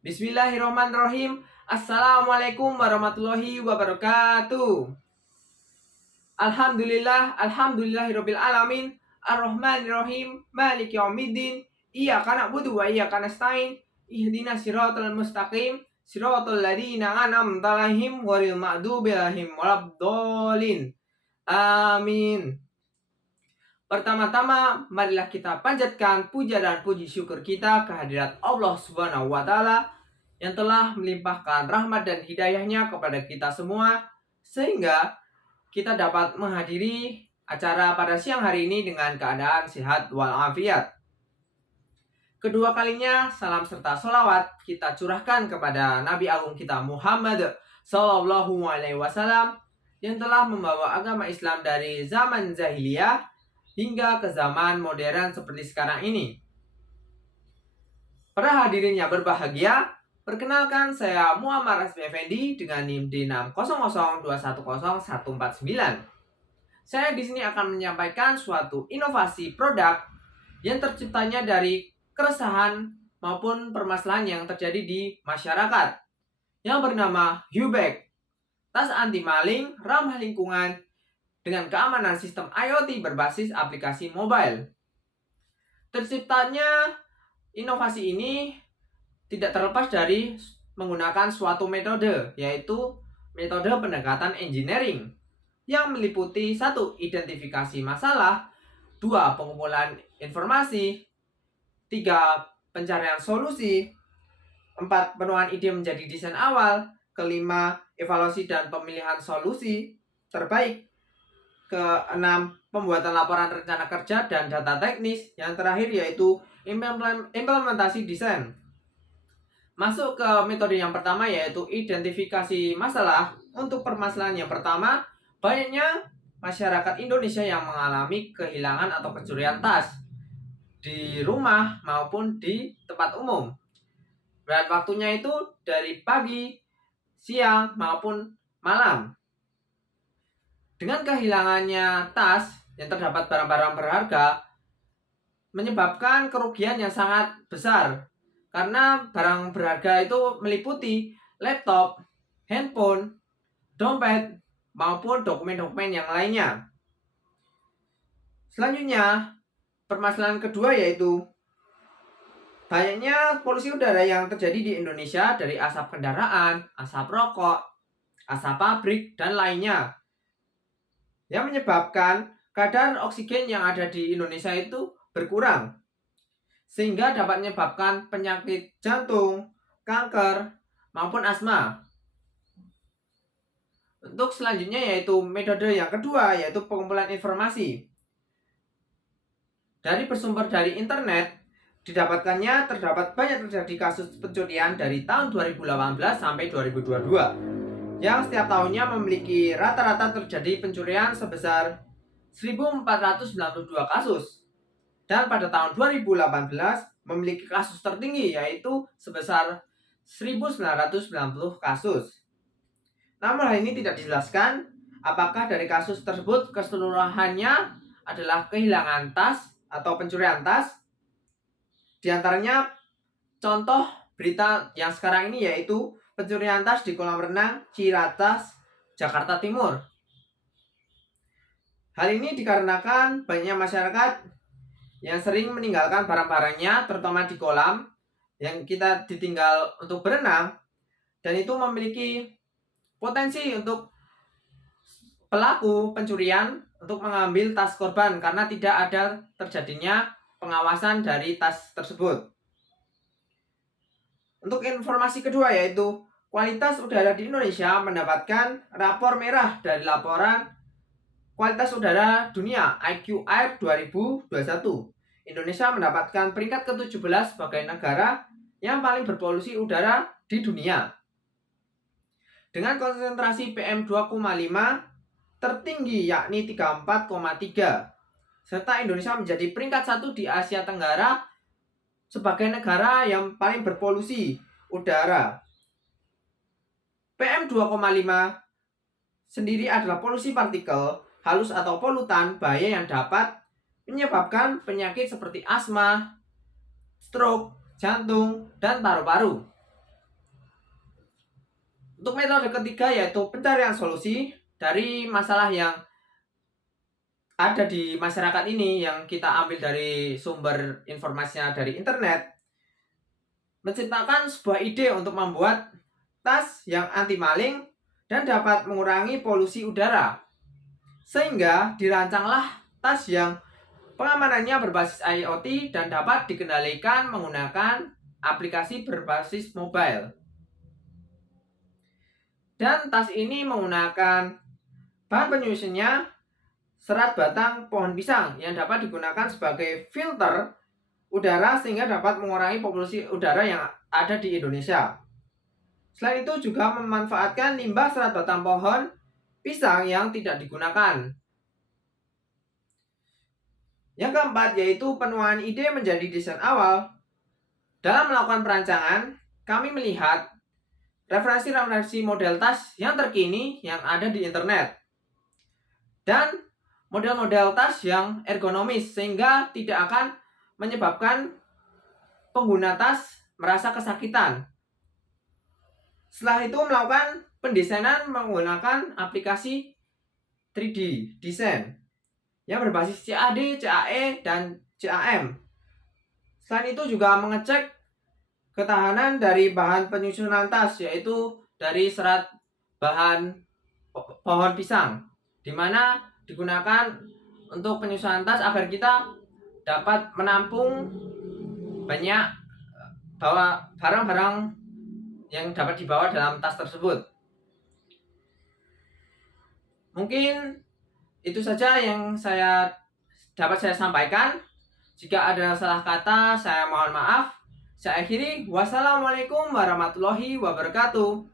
Bismillahirrahmanirrahim. Assalamualaikum warahmatullahi wabarakatuh. Alhamdulillahirabbil alamin. Arrahmanirrahim. Maliki yaumiddin. Iyyaka na'budu wa iyyaka nasta'in. Ihdinas siratal mustaqim. Siratal ladzina an'amta 'alaihim ghairil maghdubi 'alaihim waladdallin. Amin. Pertama-tama, marilah kita panjatkan puja dan puji syukur kita kehadirat Allah Subhanahu wa Ta'ala yang telah melimpahkan rahmat dan hidayahnya kepada kita semua, sehingga kita dapat menghadiri acara pada siang hari ini dengan keadaan sehat walafiat. Kedua kalinya, salam serta sholawat kita curahkan kepada Nabi Agung kita Muhammad Sallallahu Alaihi Wasallam yang telah membawa agama Islam dari zaman jahiliyah hingga ke zaman modern seperti sekarang ini. Para hadirin yang berbahagia, perkenalkan saya Muhammad Rasmi Effendi dengan NIM D600210149. Saya di sini akan menyampaikan suatu inovasi produk yang terciptanya dari keresahan maupun permasalahan yang terjadi di masyarakat yang bernama HUBAG, tas anti maling ramah lingkungan dengan keamanan sistem IoT berbasis aplikasi mobile. Terciptanya inovasi ini tidak terlepas dari menggunakan suatu metode, yaitu metode pendekatan engineering yang meliputi 1. Identifikasi masalah, 2. Pengumpulan informasi, 3. Pencarian solusi, 4. Penuhan ide menjadi desain awal, 5. Evaluasi dan pemilihan solusi terbaik, ke-6. Pembuatan laporan rencana kerja dan data teknis. Yang terakhir yaitu implementasi desain. Masuk ke metode yang pertama, yaitu identifikasi masalah. Untuk permasalahan yang pertama, banyaknya masyarakat Indonesia yang mengalami kehilangan atau pencurian tas di rumah maupun di tempat umum. Dan waktunya itu dari pagi, siang maupun malam. Dengan kehilangannya tas yang terdapat barang-barang berharga menyebabkan kerugian yang sangat besar, karena barang berharga itu meliputi laptop, handphone, dompet, maupun dokumen-dokumen yang lainnya. Selanjutnya, permasalahan kedua yaitu banyaknya polusi udara yang terjadi di Indonesia dari asap kendaraan, asap rokok, asap pabrik, dan lainnya, yang menyebabkan kadar oksigen yang ada di Indonesia itu berkurang, sehingga dapat menyebabkan penyakit jantung, kanker, maupun asma. Untuk selanjutnya yaitu metode yang kedua, yaitu pengumpulan informasi. Dari bersumber dari internet, didapatkannya terdapat banyak terjadi kasus pencurian dari tahun 2018 sampai 2022. Yang setiap tahunnya memiliki rata-rata terjadi pencurian sebesar 1.492 kasus. Dan pada tahun 2018 memiliki kasus tertinggi, yaitu sebesar 1.990 kasus. Namun hal ini tidak dijelaskan apakah dari kasus tersebut keseluruhannya adalah kehilangan tas atau pencurian tas. Di antaranya contoh berita yang sekarang ini yaitu pencurian tas di kolam renang Ciracas, Jakarta Timur. Hal ini dikarenakan banyak masyarakat yang sering meninggalkan barang-barangnya, terutama di kolam yang kita ditinggal untuk berenang, dan itu memiliki potensi untuk pelaku pencurian untuk mengambil tas korban karena tidak ada terjadinya pengawasan dari tas tersebut. Untuk informasi kedua yaitu kualitas udara di Indonesia mendapatkan rapor merah dari laporan kualitas udara dunia IQAir 2021. Indonesia mendapatkan peringkat ke-17 sebagai negara yang paling berpolusi udara di dunia, dengan konsentrasi PM2,5 tertinggi yakni 34,3, serta Indonesia menjadi peringkat 1 di Asia Tenggara sebagai negara yang paling berpolusi udara. PM2,5 sendiri adalah polusi partikel halus atau polutan bahaya yang dapat menyebabkan penyakit seperti asma, stroke, jantung, dan paru-paru. Untuk metode ketiga yaitu pencarian solusi dari masalah yang ada di masyarakat ini yang kita ambil dari sumber informasinya dari internet, menciptakan sebuah ide untuk membuat tas yang anti maling dan dapat mengurangi polusi udara. Sehingga dirancanglah tas yang pengamanannya berbasis IoT dan dapat dikendalikan menggunakan aplikasi berbasis mobile. Dan tas ini menggunakan bahan penyusunnya serat batang pohon pisang yang dapat digunakan sebagai filter udara sehingga dapat mengurangi polusi udara yang ada di Indonesia. Selain itu juga memanfaatkan limbah serat batang pohon pisang yang tidak digunakan. Yang keempat yaitu penuaan ide menjadi desain awal. Dalam melakukan perancangan, kami melihat referensi-referensi model tas yang terkini yang ada di internet. Dan model-model tas yang ergonomis sehingga tidak akan menyebabkan pengguna tas merasa kesakitan. Setelah itu melakukan pendesainan menggunakan aplikasi 3D desain yang berbasis CAD, CAE, dan CAM. Selain itu juga mengecek ketahanan dari bahan penyusunan tas yaitu dari serat bahan pohon pisang, di mana digunakan untuk penyusunan tas agar kita dapat menampung banyak bawa barang-barang yang dapat dibawa dalam tas tersebut. Mungkin itu saja yang dapat saya sampaikan. Jika ada salah kata, saya mohon maaf. Saya akhiri. Wassalamualaikum warahmatullahi wabarakatuh.